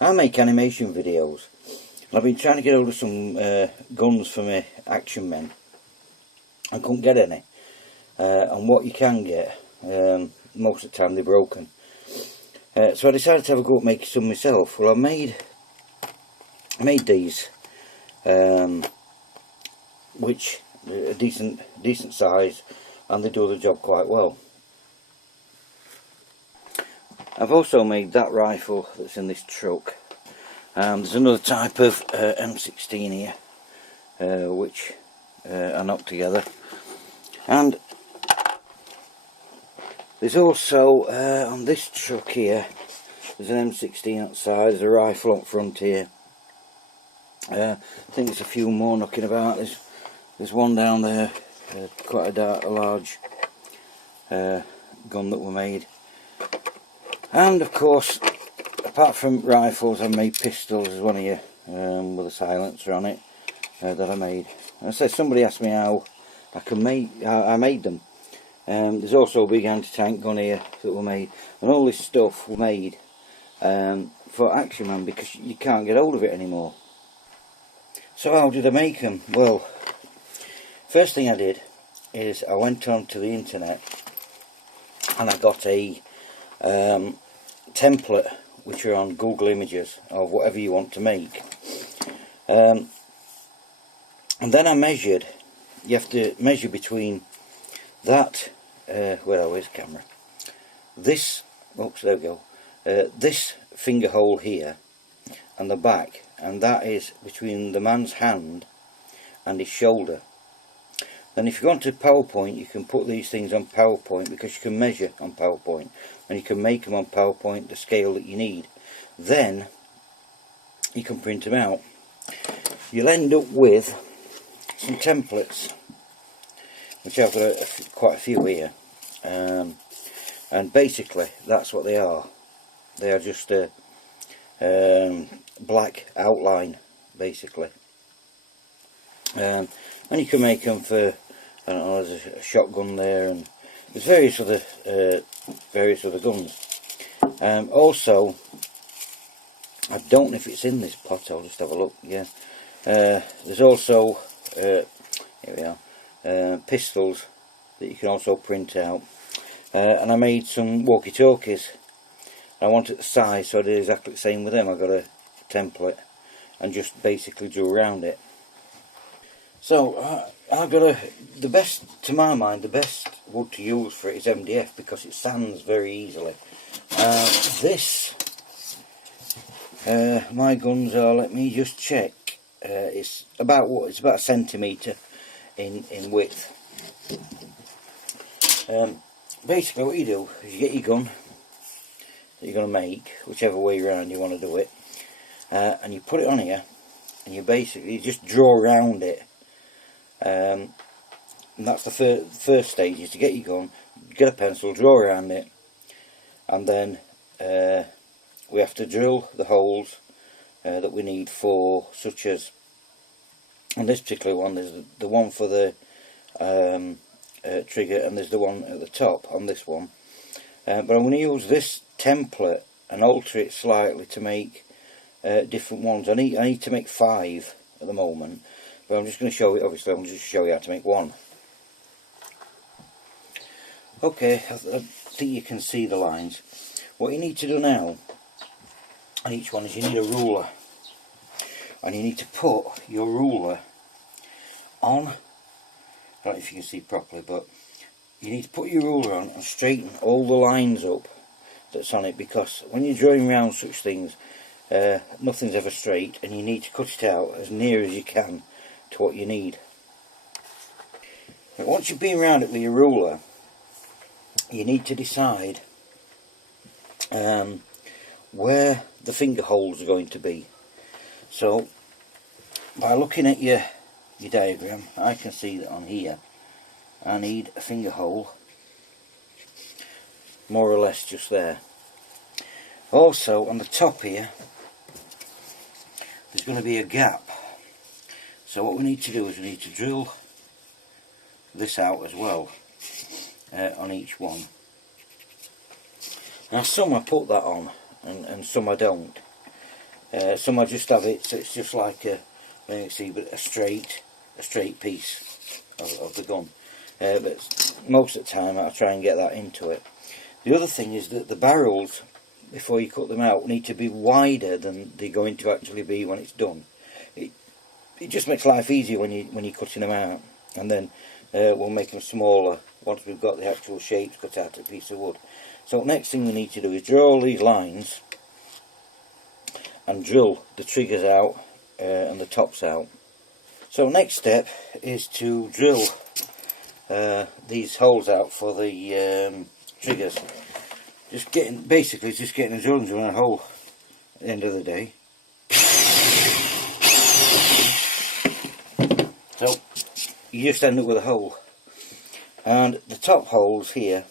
I make animation videos. I've been trying to get hold of some guns for my action men. I couldn't get any. And what you can get, most of the time they're broken. So I decided to have a go at making some myself. Well, I made these, which are decent size, and they do the job quite well. I've also made that rifle that's in this truck. There's another type of M16 here, which I knocked together, and there's also on this truck here, there's an M16 outside, there's a rifle up front here. I think there's a few more knocking about. There's one down there, quite a large gun that we made. And of course, apart from rifles, I made pistols. There's one here with a silencer on it that I made. And I said, somebody asked me how I made them. There's also a big anti-tank gun here that we made, and all this stuff we made for Action Man because you can't get hold of it anymore. So how did I make them? Well, first thing I did is I went onto the internet and I got a template which are on Google Images of whatever you want to make, and then I measured. You have to measure between that where's the camera, this, oops, there we go, this finger hole here and the back, and that is between the man's hand and his shoulder. Then if you go onto PowerPoint, you can put these things on PowerPoint because you can measure on PowerPoint, and you can make them on PowerPoint the scale that you need. Then you can print them out. You'll end up with some templates, which I've got quite a few here, and basically that's what they are. They are just a black outline, basically. And you can make them for, I don't know, there's a shotgun there, and there's various other guns. Also, I don't know if it's in this pot. I'll just have a look. Yeah, there's also here we are, pistols that you can also print out, and I made some walkie-talkies. I wanted the size, so I did exactly the same with them. I got a template and just basically drew around it. So I've got the best, to my mind, the best wood to use for it is MDF because it sands very easily. My guns are, let me just check, it's about a centimetre in width. Basically what you do is you get your gun that you're going to make, whichever way around you want to do it, and you put it on here, and you just draw around it. And that's the first stage, is to get your gun, get a pencil, draw around it, and then we have to drill the holes that we need for, such as on this particular one, there's the one for the trigger, and there's the one at the top on this one. But I'm going to use this template and alter it slightly to make different ones. I need to make 5 at the moment, but I'm just going to show you, obviously I'm just show you how to make 1. Okay, I think you can see the lines. What you need to do now on each one is you need a ruler, and you need to put your ruler on, I don't know if you can see properly, but you need to put your ruler on and straighten all the lines up that's on it, because when you're drawing around such things, nothing's ever straight, and you need to cut it out as near as you can to what you need. But once you've been around it with your ruler, you need to decide where the finger holes are going to be. So by looking at your diagram, I can see that on here I need a finger hole more or less just there. Also on the top here there's going to be a gap, so what we need to do is we need to drill this out as well on each one. Now some I put that on and some I don't, Some I just have it so it's just like a, let me see, but a straight piece of the gun. But most of the time I try and get that into it. The other thing is that the barrels, before you cut them out, need to be wider than they're going to actually be when it's done. It just makes life easier when you're cutting them out, and then we'll make them smaller once we've got the actual shapes cut out of a piece of wood. So next thing we need to do is draw all these lines and drill the triggers out and the tops out. So next step is to drill these holes out for the triggers. Basically just getting a drill and drilling a hole at the end of the day. So you just end up with a hole, and the top holes here,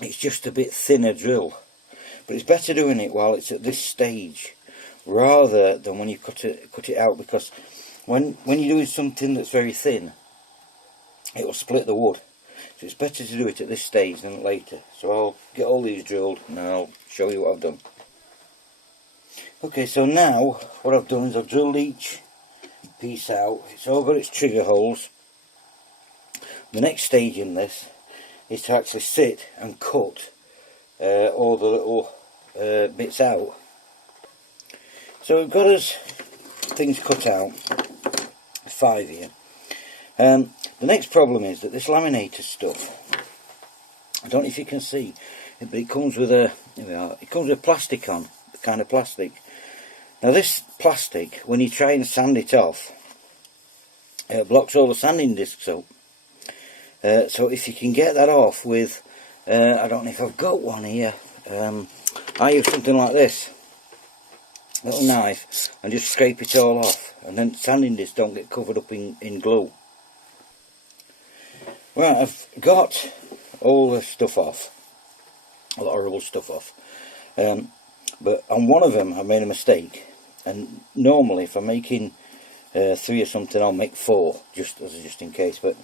it's just a bit thinner drill, but it's better doing it while it's at this stage rather than when you cut it out, because when you're doing something that's very thin, it will split the wood. So it's better to do it at this stage than later. So I'll get all these drilled and I'll show you what I've done. Okay, so now what I've done is I've drilled each piece out. It's all got its trigger holes. The next stage in this is to actually sit and cut all the little bits out. So we've got us things cut out, 5 here. The next problem is that this laminator stuff, I don't know if you can see, but it comes with a, here we are, it comes with plastic on, the kind of plastic. Now this plastic, when you try and sand it off, it blocks all the sanding discs up. So if you can get that off with, I don't know if I've got one here, I use something like this, little knife, and just scrape it all off, and then sanding discs don't get covered up in glue. Right, I've got all the stuff off, a lot of horrible stuff off, but on one of them I made a mistake, and normally if I'm making 3 or something I'll make 4 just in case, but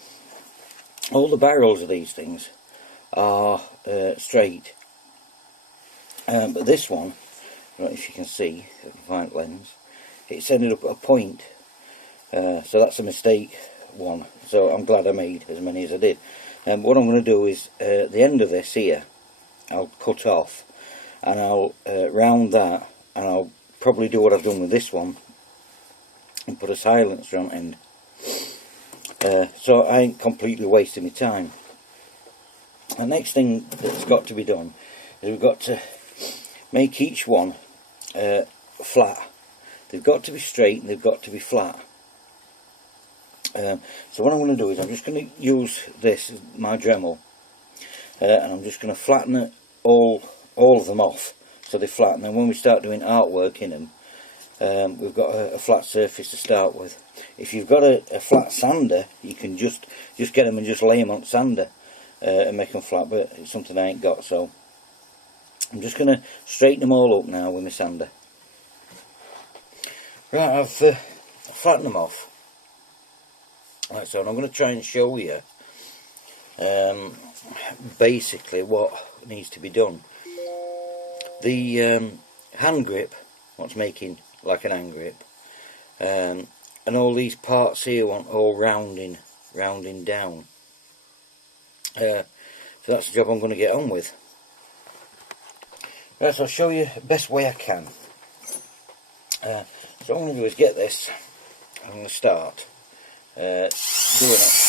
all the barrels of these things are straight, but this one, I don't know if you can see, if I can find lens, it's ended up at a point, so that's a mistake one, so I'm glad I made as many as I did. And what I'm going to do is the end of this here I'll cut off, and I'll round that, and I'll probably do what I've done with this one and put a silencer on end, so I ain't completely wasting my time. The next thing that's got to be done is we've got to make each one flat. They've got to be straight and they've got to be flat. So what I'm going to do is I'm just going to use this as my Dremel, and I'm just going to flatten it, all of them off so they're flat, and then when we start doing artwork in them, we've got a flat surface to start with. If you've got a flat sander, you can just get them and just lay them on sander and make them flat, but it's something I ain't got, so I'm just going to straighten them all up now with my sander. Right, I've flattened them off. Right, so I'm going to try and show you basically what needs to be done. The hand grip, what's making like an hand grip, and all these parts here want all rounding down. So that's the job I'm going to get on with. Right, so I'll show you the best way I can. So what I'm going to do is get this. I'm going to start doing it.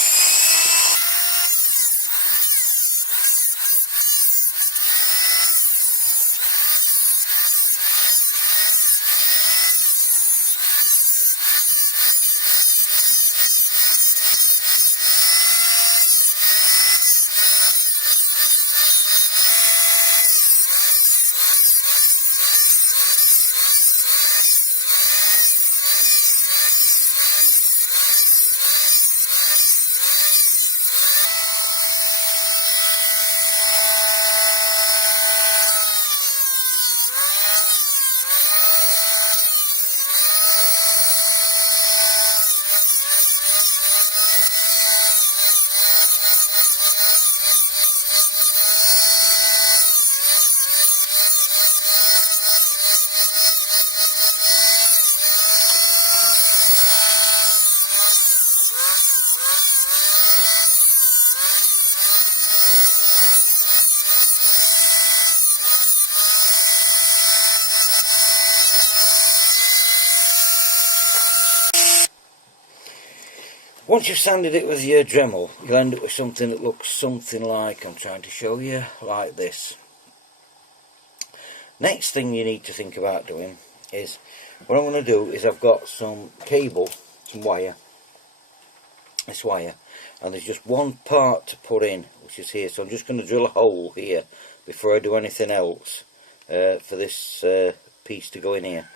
Once you've sanded it with your Dremel, you'll end up with something that looks something like, I'm trying to show you, like this. Next thing you need to think about doing is, what I'm going to do is I've got some cable, some wire, this wire, and there's just one part to put in, which is here, so I'm just going to drill a hole here before I do anything else for this piece to go in here.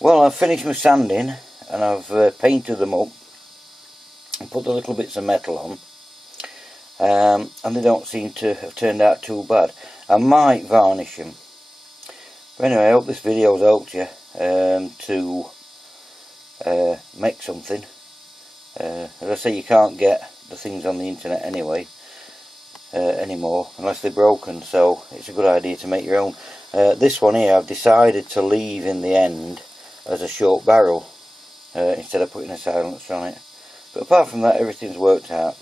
Well, I've finished my sanding and I've painted them up and put the little bits of metal on, and they don't seem to have turned out too bad. I might varnish them. But anyway, I hope this video's helped you to make something. As I say, you can't get the things on the internet anyway anymore unless they're broken, so it's a good idea to make your own. This one here I've decided to leave in the end as a short barrel instead of putting a silencer on it. But apart from that, everything's worked out.